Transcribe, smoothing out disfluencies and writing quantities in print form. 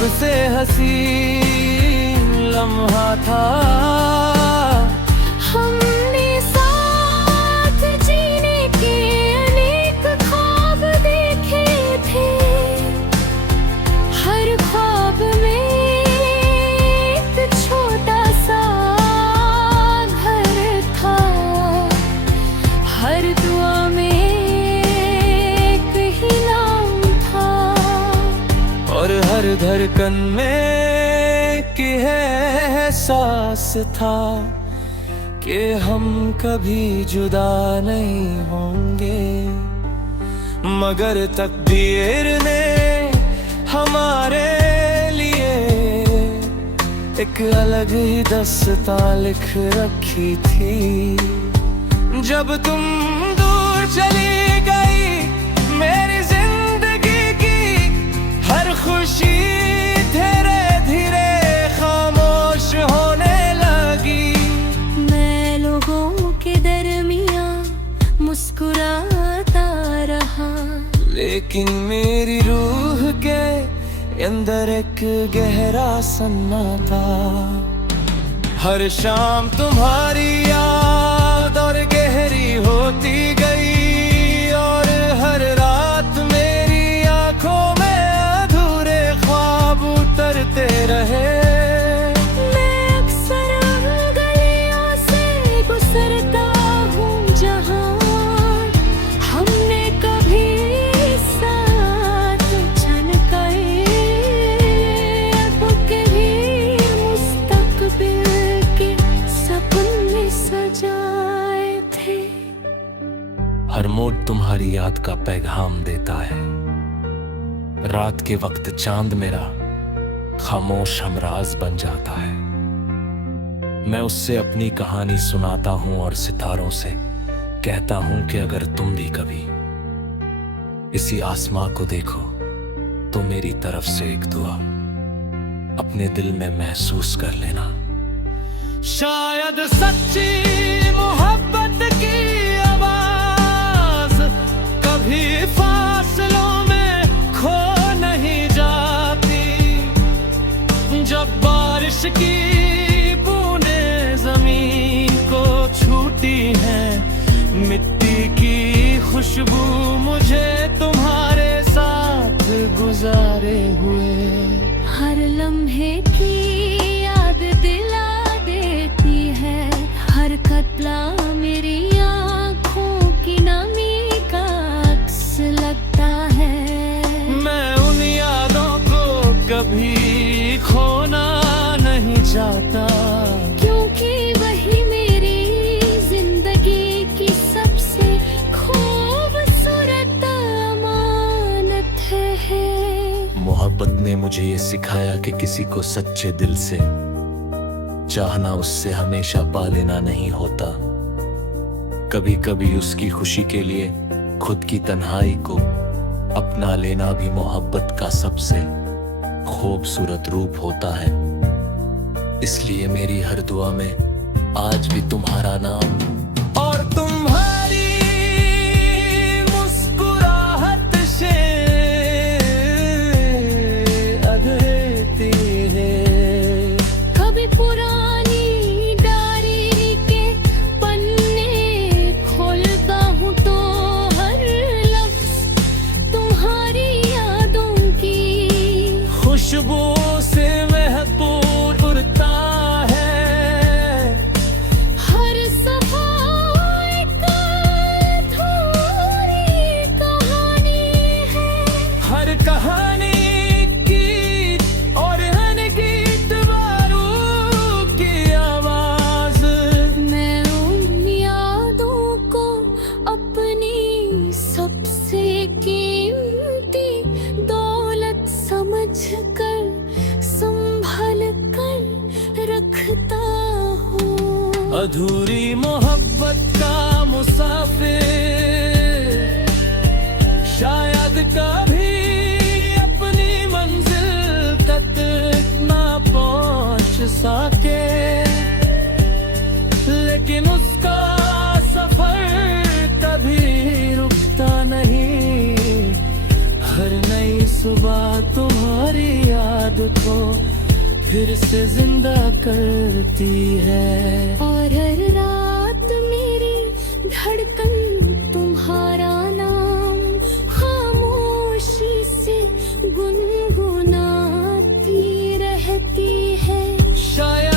सबसे हसीन लम्हा था। हमने साथ जीने के अनेक ख्वाब देखे थे, हर ख्वाब में एक छोटा सा घर था, हर दुआ में एक ही नाम था, और हर धड़कन में कि एहसास था कि हम कभी जुदा नहीं होंगे। मगर तकदीर ने हमारे लिए एक अलग ही दास्तां लिख रखी थी। जब तुम दूर चली गई, मेरी जिंदगी की हर खुशी धीरे धीरे खामोश होने लगी। मैं लोगों के दरमियां मुस्कुराता रहा, लेकिन मेरी रूह के अंदर एक गहरा सन्नाटा। हर शाम तुम्हारी याद और गहरी होती गई, और हर रात मेरी आंखों में अधूरे ख्वाब उतरते रहे। मैं अक्सर उन गलियों से गुजरता हूँ जहाँ हमने कभी साथ छनकाए, अब के भी मुस्तकबिल के सपने सजाए थे। हर मोड़ तुम्हारी याद का पैगाम देता है। रात के वक्त चांद मेरा खामोश हमराज बन जाता है। मैं उससे अपनी कहानी सुनाता हूँ और सितारों से कहता हूँ कि अगर तुम भी कभी इसी आसमां को देखो तो मेरी तरफ से एक दुआ अपने दिल में महसूस कर लेना। शायद सच्ची मोहब्बत की आवाज कभी फासलों में खो नहीं जाती। जब बारिश की बूंदें जमीन को छूती हैं, मिट्टी की खुशबू मुझे तुम्हारे साथ गुजारे हुए हर लम्हे की याद दिला देती है, हर कतला मेरी आँखों की नमी का अक्स लगता है। मैं उन यादों को कभी खोना नहीं चाहता, क्योंकि वही मेरी जिंदगी की सबसे खूबसूरत अमानत है। मोहब्बत ने मुझे ये सिखाया कि किसी को सच्चे दिल से चाहना उससे हमेशा पा लेना नहीं होता। कभी कभी उसकी खुशी के लिए खुद की तन्हाई को अपना लेना भी मोहब्बत का सबसे खूबसूरत रूप होता है। इसलिए मेरी हर दुआ में आज भी तुम्हारा नाम और तुम्हारी मुस्कुराहट से अधेती है। कभी पुरानी डायरी के पन्ने खोलता हूँ तो हर लफ्ज तुम्हारी यादों की खुशबू से महबूब उड़ता है। हर सफाई का अधूरी कहानी है, हर कहानी की और हर गीत बारू की आवाज। मैं उन यादों को अपनी सबसे कीमती दौलत समझकर संभल कर रखता हूँ। अधूरी मोहब्बत का मुसाफिर शायद कभी अपनी मंजिल तक ना पहुंच सके, लेकिन उसका सफर कभी रुकता नहीं। हर नई सुबह तुम्हारी याद को फिर से जिंदा करती है। और हर रात मेरी धड़कन तुम्हारा नाम खामोशी से गुनगुनाती रहती है। शायद